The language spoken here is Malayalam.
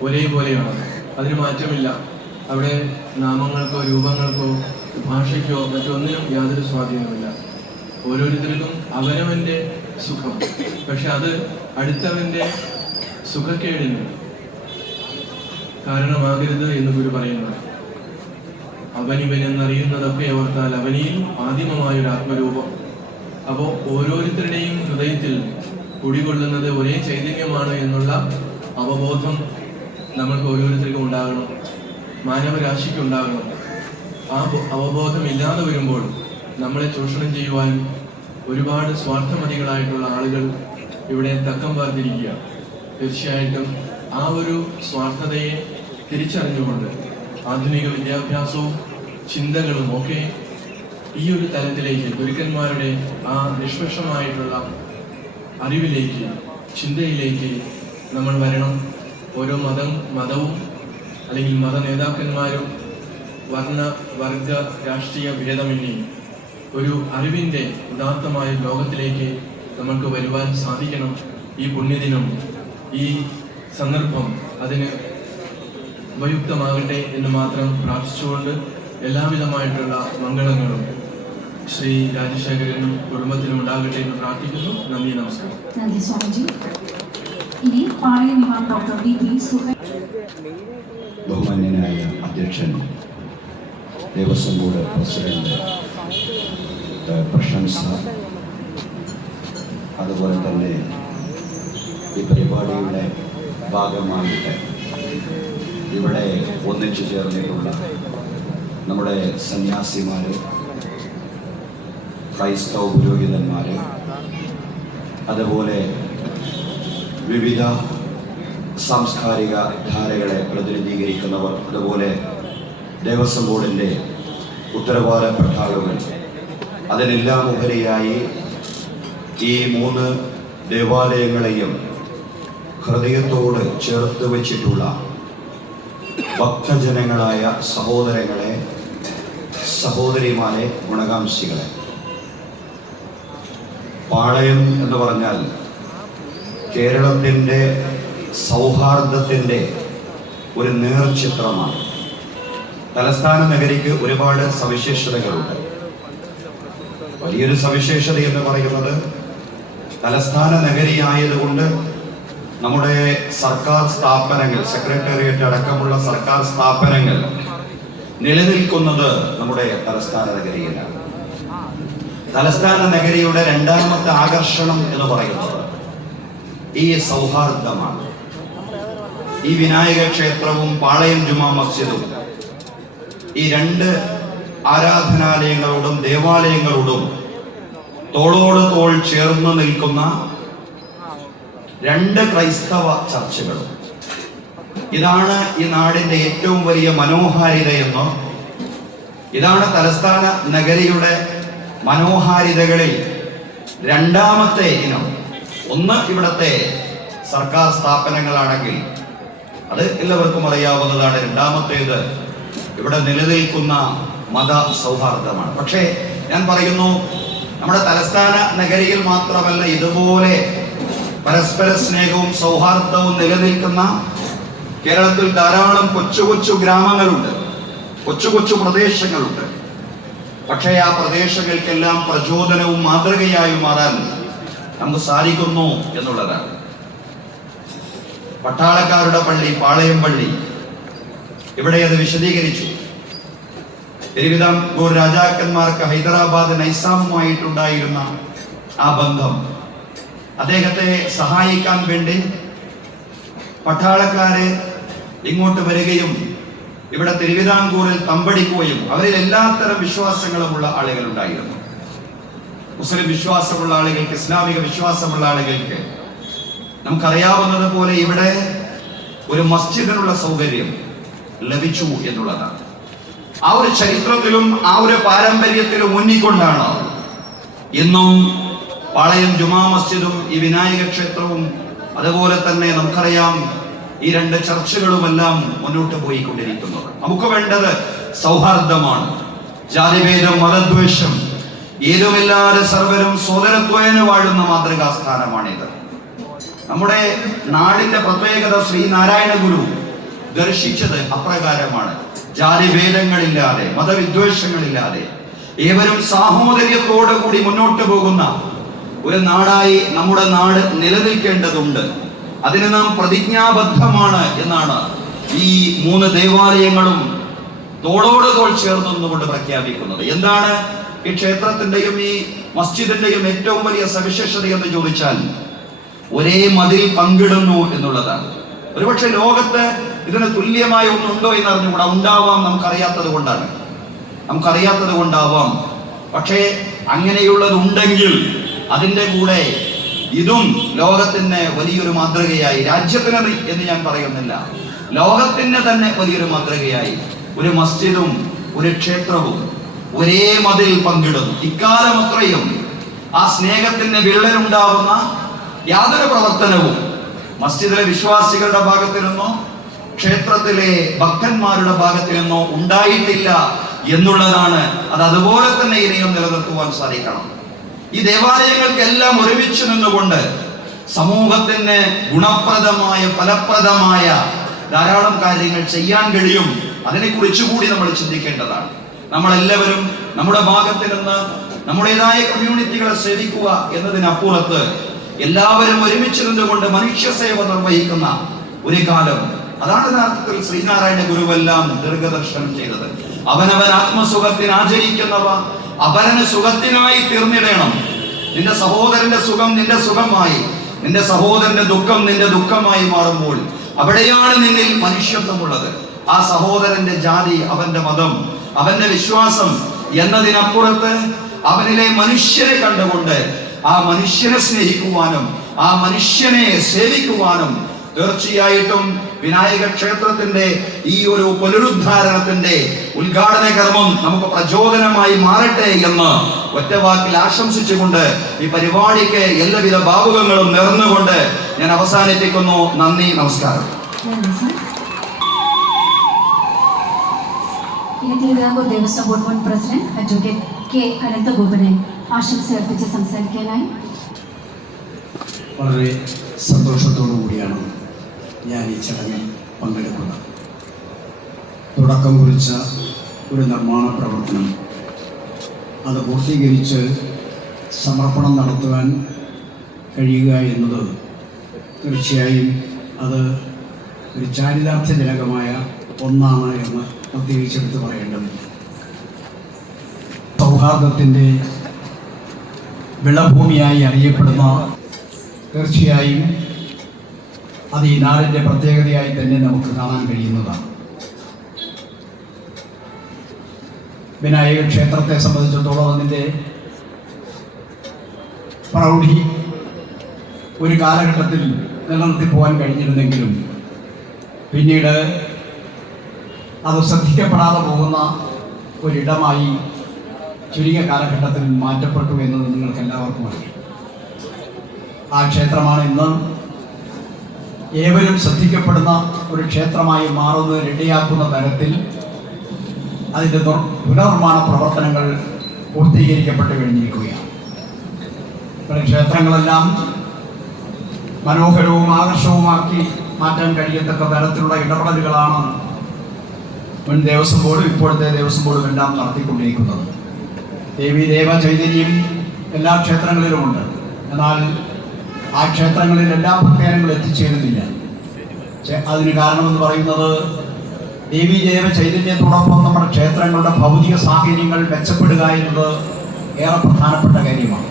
ഒരേപോലെയാണ്. അതിന് മാറ്റമില്ല. അവിടെ നാമങ്ങൾക്കോ രൂപങ്ങൾക്കോ ഭാഷയ്ക്കോ മറ്റൊന്നിനും യാതൊരു സ്വാധീനമില്ല ഓരോരുത്തർക്കും അവനവന്റെ സുഖം. പക്ഷെ അത് അടുത്തവന്റെ സുഖക്കേടിന് കാരണമാകരുത് എന്ന് ഗുരു പറയുന്നു. അവനിവൻ എന്നറിയുന്നതൊക്കെ ഓർത്താൽ അവനിൽ ആദിമമായൊരു ആത്മരൂപം. അപ്പോൾ ഓരോരുത്തരുടെയും ഹൃദയത്തിൽ കുടികൊള്ളുന്നത് ഒരേ ചൈതന്യമാണ് എന്നുള്ള അവബോധം നമ്മൾക്ക് ഓരോരുത്തർക്കും ഉണ്ടാകണം. മാനവരാശിക്ക് ഉണ്ടാകണം. ആ അവബോധം ഇല്ലാതെ വരുമ്പോൾ നമ്മളെ ചൂഷണം ചെയ്യുവാൻ ഒരുപാട് സ്വാർത്ഥമതികളായിട്ടുള്ള ആളുകൾ ഇവിടെ തക്കം പാർത്തിരിക്കുക. തീർച്ചയായിട്ടും ആ ഒരു സ്വാർത്ഥതയെ തിരിച്ചറിഞ്ഞുകൊണ്ട് ആധുനിക വിദ്യാഭ്യാസവും ചിന്തകളും ഒക്കെ ഈ ഒരു തലത്തിലേക്ക് ഗുരുക്കന്മാരുടെ ആ നിഷ്പക്ഷമായിട്ടുള്ള അറിവിലേക്ക് ചിന്തയിലേക്ക് നമ്മൾ വരണം. ഓരോ മതം മതവും അല്ലെങ്കിൽ മത നേതാക്കന്മാരും വർണ വർഗ രാഷ്ട്രീയ ഭേദമന്യേ ഒരു അറിവിന്റെ ഉദാത്തമായ ലോകത്തിലേക്ക് നമുക്ക് വരുവാൻ സാധിക്കണം ഈ പുണ്യദിനം. ഈ സന്ദർഭം അതിന് ഉപയുക്തമാകട്ടെ എന്ന് മാത്രം പ്രാർത്ഥിച്ചുകൊണ്ട് എല്ലാവിധമായിട്ടുള്ള മംഗളങ്ങളും ശ്രീ രാജശേഖരനും കുടുംബത്തിനും ഉണ്ടാകട്ടെ എന്ന് പ്രാർത്ഥിക്കുന്നു. നന്ദി നമസ്കാരം. നന്ദി സ്വാമിജി. ബഹുമാന്യനായ അധ്യക്ഷൻ ദേവസ്വം ബോർഡ് പ്രസിഡന്റ് പ്രശംസ അതുപോലെ തന്നെ ഈ പരിപാടിയുടെ ഭാഗമായിട്ട് ഇവിടെ ഒന്നിച്ചു ചേർന്നിട്ടുള്ള നമ്മുടെ സന്യാസിമാർ ക്രൈസ്തവ പുരോഹിതന്മാർ അതുപോലെ വിവിധ സാംസ്കാരിക ധാരകളെ പ്രതിനിധീകരിക്കുന്നവർ അതുപോലെ ദേവസ്വം ബോർഡിന്റെ ഉത്തരവാദപ്പെട്ട ആളുകൾ അതിനെല്ലാം ഉപരിയായി ഈ മൂന്ന് ദേവാലയങ്ങളെയും ഹൃദയത്തോട് ചേർത്ത് വച്ചിട്ടുള്ള ഭക്തജനങ്ങളായ സഹോദരങ്ങളെ സഹോദരിമാരെ ഗുണകാംക്ഷികളെ. പാളയം എന്ന് പറഞ്ഞാൽ കേരളത്തിന്റെ സൗഹാർദ്ദത്തിന്റെ ഒരു നേർചിത്രമാണ്. തലസ്ഥാന നഗരിക്ക് ഒരുപാട് സവിശേഷതകളുണ്ട്. വലിയൊരു സവിശേഷത എന്ന് പറയുന്നത് തലസ്ഥാന നഗരി ആയതുകൊണ്ട് നമ്മുടെ സർക്കാർ സ്ഥാപനങ്ങൾ സെക്രട്ടേറിയറ്റ് അടക്കമുള്ള സർക്കാർ സ്ഥാപനങ്ങൾ നിലനിൽക്കുന്നത് നമ്മുടെ തലസ്ഥാന നഗരിയിലാണ്. തലസ്ഥാന നഗരിയുടെ രണ്ടാമത്തെ ആകർഷണം എന്ന് പറയുന്നത് ഈ സൗഹാർദ്ദമാണ്. ഈ വിനായക ക്ഷേത്രവും പാളയം ജുമാ മസ്ജിദും ഈ രണ്ട് ആരാധനാലയങ്ങളോടും ദേവാലയങ്ങളോടും തോളോട് തോൾ ചേർന്ന് നിൽക്കുന്ന രണ്ട് ക്രൈസ്തവ ചർച്ചകളും. ഇതാണ് ഈ നാടിന്റെ ഏറ്റവും വലിയ മനോഹാരിതയെന്ന് ഇതാണ് തലസ്ഥാന നഗരിയുടെ മനോഹാരിതകളിൽ രണ്ടാമത്തെ ഇനം. ഒന്ന് ഇവിടത്തെ സർക്കാർ സ്ഥാപനങ്ങളാണെങ്കിൽ അത് എല്ലാവർക്കും അറിയാവുന്നതാണ്. രണ്ടാമത്തേത് ഇവിടെ നിലനിൽക്കുന്ന മത സൗഹാർദ്ദമാണ്. പക്ഷേ ഞാൻ പറയുന്നു നമ്മുടെ തലസ്ഥാന നഗരിയിൽ മാത്രമല്ല ഇതുപോലെ പരസ്പര സ്നേഹവും സൗഹാർദ്ദവും നിലനിൽക്കുന്ന കേരളത്തിൽ ധാരാളം കൊച്ചു കൊച്ചു ഗ്രാമങ്ങളുണ്ട്. കൊച്ചു കൊച്ചു പ്രദേശങ്ങളുണ്ട്. പക്ഷേ ആ പ്രദേശങ്ങൾക്കെല്ലാം പ്രചോദനവും മാതൃകയായി മാറാൻ നമുക്ക് സാധിക്കുന്നു എന്നുള്ളതാണ്. പട്ടാളക്കാരുടെ പള്ളി പാളയം പള്ളി ഇവിടെ അത് വിശദീകരിച്ചു. തിരുവിതാംകൂർ രാജാക്കന്മാർക്ക് ഹൈദരാബാദ് നൈസാമുമായിട്ടുണ്ടായിരുന്ന ആ ബന്ധം അദ്ദേഹത്തെ സഹായിക്കാൻ വേണ്ടി പട്ടാളക്കാര് ഇങ്ങോട്ട് വരികയും ഇവിടെ തിരുവിതാംകൂറിൽ തമ്പടിക്കുകയും അവരിൽ എല്ലാത്തരം വിശ്വാസങ്ങളുമുള്ള ആളുകൾ ഉണ്ടായിരുന്നു മുസ്ലിം വിശ്വാസമുള്ള ആളുകൾക്ക് ഇസ്ലാമിക വിശ്വാസമുള്ള ആളുകൾക്ക് നമുക്കറിയാവുന്നത് പോലെ ഇവിടെ ഒരു മസ്ജിദിനുള്ള സൗകര്യം ലഭിച്ചു എന്നുള്ളതാണ്. ആ ഒരു ചരിത്രത്തിലും ആ ഒരു പാരമ്പര്യത്തിലും മുന്നിക്കൊണ്ടാണ് ഇന്നും പാളയം ജുമാ മസ്ജിദും ഈ വിനായക ക്ഷേത്രവും അതുപോലെ തന്നെ നമുക്കറിയാം ഈ രണ്ട് ചർച്ചകളുമെല്ലാം മുന്നോട്ട് പോയിക്കൊണ്ടിരിക്കുന്നത്. നമുക്ക് വേണ്ടത് സൗഹാർദ്ദമാണ്. ജാതിഭേദം മതദ്വേഷം ഏതുമില്ലാതെ സർവരും സോദരത്വേന വാഴുന്ന മാതൃകാ സ്ഥാനമാണിത് നമ്മുടെ നാടിന്റെ പ്രത്യേകത ശ്രീനാരായണ ഗുരു ദർശിച്ചത് അപ്രകാരമാണ്. ജാതിഭേദങ്ങളില്ലാതെ മതവിദ്വേഷങ്ങളില്ലാതെ ഏവരും സാഹോദര്യത്തോടു കൂടി മുന്നോട്ട് പോകുന്ന ഒരു നാടായി നമ്മുടെ നാട് നിലനിൽക്കേണ്ടതുണ്ട്. അതിന് നാം പ്രതിജ്ഞാബദ്ധമാണ് എന്നാണ് ഈ മൂന്ന് ദേവാലയങ്ങളും തോളോട് തോൾ ചേർന്നുകൊണ്ട് പ്രഖ്യാപിക്കുന്നത്. എന്താണ്? ഈ ക്ഷേത്രത്തിന്റെയും ഈ മസ്ജിദിന്റെയും ഏറ്റവും വലിയ സവിശേഷത എന്ന് ചോദിച്ചാൽ ഒരേ മതിൽ പങ്കിടുന്നു എന്നുള്ളതാണ്. ഒരുപക്ഷെ ലോകത്ത് ഇതിന് തുല്യമായ ഒന്നുണ്ടോ എന്ന് അറിഞ്ഞുകൂടാ ഉണ്ടാവാം നമുക്കറിയാത്തത് കൊണ്ടാണ്. നമുക്കറിയാത്തത് കൊണ്ടാവാം. പക്ഷേ അങ്ങനെയുള്ളതുണ്ടെങ്കിൽ അതിന്റെ കൂടെ ഇതും ലോകത്തിന് വലിയൊരു മാതൃകയായി. രാജ്യത്തിന് എന്ന് ഞാൻ പറയുന്നില്ല. ലോകത്തിന് തന്നെ വലിയൊരു മാതൃകയായി. ഒരു മസ്ജിദും ഒരു ക്ഷേത്രവും ഒരേ മതിൽ പങ്കിടുന്നു. ഇക്കാലം അത്രയും ആ സ്നേഹത്തിന് വിള്ളലുണ്ടാവുന്ന യാതൊരു പ്രവർത്തനവും മസ്ജിദിലെ വിശ്വാസികളുടെ ഭാഗത്തു നിന്നോ ക്ഷേത്രത്തിലെ ഭക്തന്മാരുടെ ഭാഗത്തു നിന്നോ ഉണ്ടായിട്ടില്ല എന്നുള്ളതാണ് അത് അതുപോലെ തന്നെ ഇനിയും നിലനിർത്തുവാൻ സാധിക്കണം. ഈ ദേവാലയങ്ങൾക്കെല്ലാം ഒരുമിച്ച് നിന്നുകൊണ്ട് സമൂഹത്തിന് ഗുണപ്രദമായ ഫലപ്രദമായ ധാരാളം കാര്യങ്ങൾ ചെയ്യാൻ കഴിയും. അതിനെക്കുറിച്ച് കൂടി നമ്മൾ ചിന്തിക്കേണ്ടതാണ്. നമ്മളെല്ലാവരും നമ്മുടെ ഭാഗത്ത് നിന്ന് നമ്മുടേതായ കമ്മ്യൂണിറ്റികളെ സേവിക്കുക എന്നതിനപ്പുറത്ത് എല്ലാവരും ഒരുമിച്ച് നിന്നുകൊണ്ട് മനുഷ്യ സേവ നിർവഹിക്കുന്ന ഒരു കാലം. അതാണ് യഥാർത്ഥത്തിൽ ശ്രീനാരായണ ഗുരുവെല്ലാം ദീർഘദർശനം ചെയ്തത്. അവനവൻ ആത്മസുഖത്തിന് ആചരിക്കുന്നവ അപരന് സുഖത്തിനായി തീർന്നിടണം. നിന്റെ സഹോദരന്റെ സുഖം നിന്റെ സുഖമായി. നിന്റെ സഹോദരന്റെ ദുഃഖം നിന്റെ ദുഃഖമായി മാറുമ്പോൾ അവിടെയാണ് നിന്നിൽ മനുഷ്യത്വമുള്ളത്. ആ സഹോദരന്റെ ജാതി അവന്റെ മതം അവന്റെ വിശ്വാസം എന്നതിനപ്പുറത്ത് അവനിലെ മനുഷ്യരെ കണ്ടുകൊണ്ട് ആ മനുഷ്യനെ സ്നേഹിക്കുവാനും ആ മനുഷ്യനെ സേവിക്കുവാനും തീർച്ചയായിട്ടും വിനായക ക്ഷേത്രത്തിന്റെ ഈ ഒരു പുനരുദ്ധാരണത്തിന്റെ ഉദ്ഘാടന കർമ്മം നമുക്ക് പ്രചോദനമായി മാറട്ടെ എന്ന് ഒറ്റവാക്കിൽ ആശംസിച്ചുകൊണ്ട് ഈ പരിപാടിക്ക് എല്ലാവിധ ഭാവുകങ്ങളും നിറന്നുകൊണ്ട് ഞാൻ അവസാനിപ്പിക്കുന്നു. നന്ദി നമസ്കാരം നന്ദി സർ തിരുവിതാംകൂർ ദേവസ്വം ബോർഡ് മുൻ പ്രസിഡന്റ് അഡ്വക്കേറ്റ് കെ അനന്തഗോപനെ ആശംസ അർപ്പിച്ച് സംസാരിക്കാനായി. വളരെ സന്തോഷത്തോടു കൂടിയാണ് ഞാൻ ഈ ചടങ്ങിൽ പങ്കെടുക്കുന്നത്. തുടക്കം കുറിച്ച ഒരു നിർമ്മാണ പ്രവർത്തനം. അത് പൂർത്തീകരിച്ച് സമർപ്പണം നടത്തുവാൻ കഴിയുക എന്നത് തീർച്ചയായും അത് ഒരു ചാരിതാർത്ഥ്യജനകമായ ഒന്നാണ് എന്ന് പ്രത്യേകിച്ചെടുത്ത് പറയേണ്ടതില്ല സൗഹാർദ്ദത്തിന്റെ വിളഭൂമിയായി അറിയപ്പെടുന്ന തീർച്ചയായും അത് ഈ നാടിന്റെ പ്രത്യേകതയായി തന്നെ നമുക്ക് കാണാൻ കഴിയുന്നതാണ്. വിനായക ക്ഷേത്രത്തെ സംബന്ധിച്ചിടത്തോളം അതിന്റെ പ്രൗഢി ഒരു കാലഘട്ടത്തിൽ നിലനിർത്തി പോകാൻ കഴിഞ്ഞിരുന്നെങ്കിലും പിന്നീട് അത് ശ്രദ്ധിക്കപ്പെടാതെ പോകുന്ന ഒരിടമായി ചുരുങ്ങിയ കാലഘട്ടത്തിൽ മാറ്റപ്പെട്ടു എന്നത് നിങ്ങൾക്ക് എല്ലാവർക്കും അറിയാം. ആ ക്ഷേത്രമാണ് ഇന്ന് ഏവരും ശ്രദ്ധിക്കപ്പെടുന്ന ഒരു ക്ഷേത്രമായി മാറുന്നത് റെഡിയാക്കുന്ന തരത്തിൽ അതിന്റെ പുനർനിർമ്മാണ പ്രവർത്തനങ്ങൾ പൂർത്തീകരിക്കപ്പെട്ട് കഴിഞ്ഞിരിക്കുകയാണ്. ഇവിടെ ക്ഷേത്രങ്ങളെല്ലാം മനോഹരവും ആകർഷവുമാക്കി മാറ്റാൻ കഴിയത്തക്ക തരത്തിലുള്ള ഇടപെടലുകളാണ് മുൻ ദേവസ്വം ബോർഡും ഇപ്പോഴത്തെ ദേവസ്വം ബോർഡും എല്ലാം നടത്തിക്കൊണ്ടിരിക്കുന്നത്. ദേവി ദേവ ചൈതന്യം എല്ലാ ക്ഷേത്രങ്ങളിലുമുണ്ട്. എന്നാൽ ആ ക്ഷേത്രങ്ങളിൽ എല്ലാ ഭക്തജനങ്ങളും എത്തിച്ചേരുന്നില്ല. അതിന് കാരണമെന്ന് പറയുന്നത് ദേവി ദേവ ചൈതന്യത്തോടൊപ്പം നമ്മുടെ ക്ഷേത്രങ്ങളുടെ ഭൗതിക സാഹചര്യങ്ങൾ മെച്ചപ്പെടുക എന്നത് ഏറെ പ്രധാനപ്പെട്ട കാര്യമാണ്.